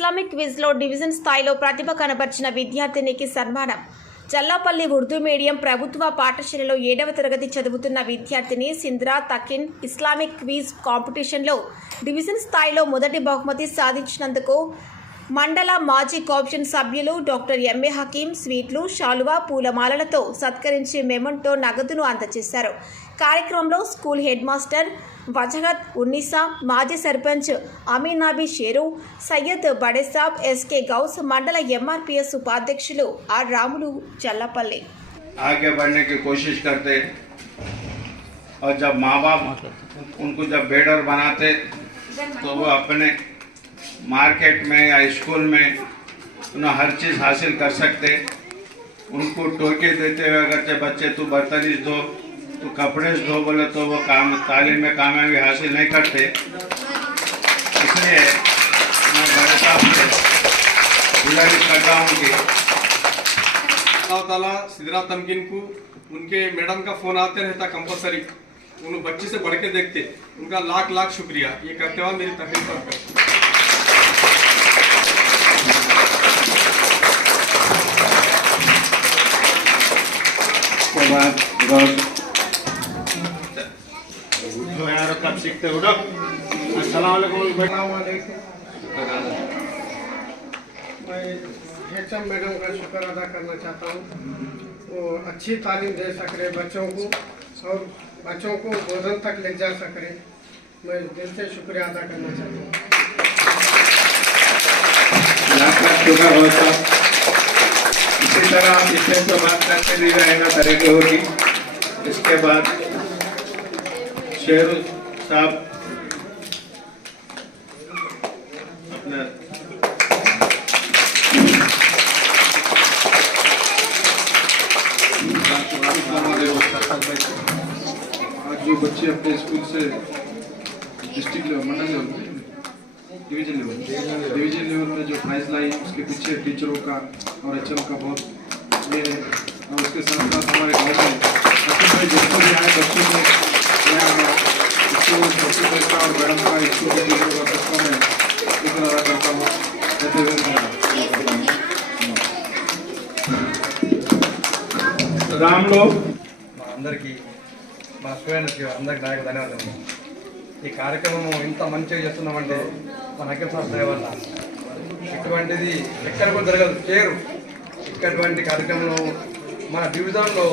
Islamic క్విజ్లో division స్థాయిలో ప్రతిభ కనబర్చిన విద్యార్థినికి సన్మానం. Challapalli Urdu medium ప్రభుత్వ పాఠశాలలో 7వ తరగతి చదువుతున్న విద్యార్థిని సింద్రా తకిన్ ఇస్లామిక్ క్విజ్ కాంపిటీషన్లో డివిజన్ స్థాయిలో మొదటి బహుమతి సాధించినందుకు మండల మాజీ కోఆప్షన్ సభ్యులు డాక్టర్ ఎంఏ హకీం స్వీట్లు, శాలువా, పూలమాలలతో సత్కరించి మెమంటో నగదును అందజేశారు. కార్యక్రమంలో school head master Wajahat Unnisa, మాజీ సర్పంచ్ అమీనాబీ షేరు, సయ్యద్ బడేసాబ్, ఎస్కే గౌస్, మండల ఎంఆర్పీఎస్ ఉపాధ్యక్షులు ఆర్ రాములు చల్లపల్లి. आगे बढ़ने की कोशिश करते और जब माँ बाप उनको जब बेटर बनाते तो वो अपने मार्केट में या स्कूल में उन्हें हर चीज़ हासिल कर सकते। उनको टोके देते हुए अगर बच्चे तू बर्तन धो, तू कपड़े धो बोले तो वो काम तालीम में कामयाबी हासिल नहीं करते। इसलिए मैं बड़े साहब से गुजारिश करता हूँ कि अल्लाह ताला सिद्रा तमकीन को उनके मैडम का फ़ोन आते रहता कंपलसरी, उन बच्चे से बढ़ के देखते। उनका लाख लाख शुक्रिया। ये करते हुआ मेरी तकलीफ पर कब सीखते हो डॉ? अस्सलाम वालेकुम। मैं हेचम मैडम का शुक्र अदा करना चाहता हूँ। वो अच्छी तालीम दे सक रहे बच्चों को और बच्चों को भोजन तक ले जा सक रहे। मैं दिल से शुक्रिया अदा करना चाहता हूँ। इसी तरह आप इसमें तो बात करते भी रहेगा तरह होगी। इसके बाद शेर साहब अपना आज जो बच्चे अपने स्कूल से डिस्ट्रिक्ट लेवल, मंडल लेवल, डिवीजन लेवल में जो प्राइज लाई, उसके पीछे टीचरों का और एचएम का बहुत ये है। और उसके साथ साथ हमारे गाँव में भाई जितने भी आए बच्चों को और मैडम का स्कूल के टीचरों का सबको मैं शुक्र अदा करता हूँ। राम लोग అందరికీ మా స్టూడెంట్స్కి అందరికి నాకు ధన్యవాదాలు. ఈ కార్యక్రమం ఇంత మంచిగా చేస్తున్నామంటే మన హకీం సార్ దయ వల్ల. ఇటువంటిది ఎక్కడ కూడా జరగదు. చేరు ఇటువంటి కార్యక్రమంలో మన డివిజన్లో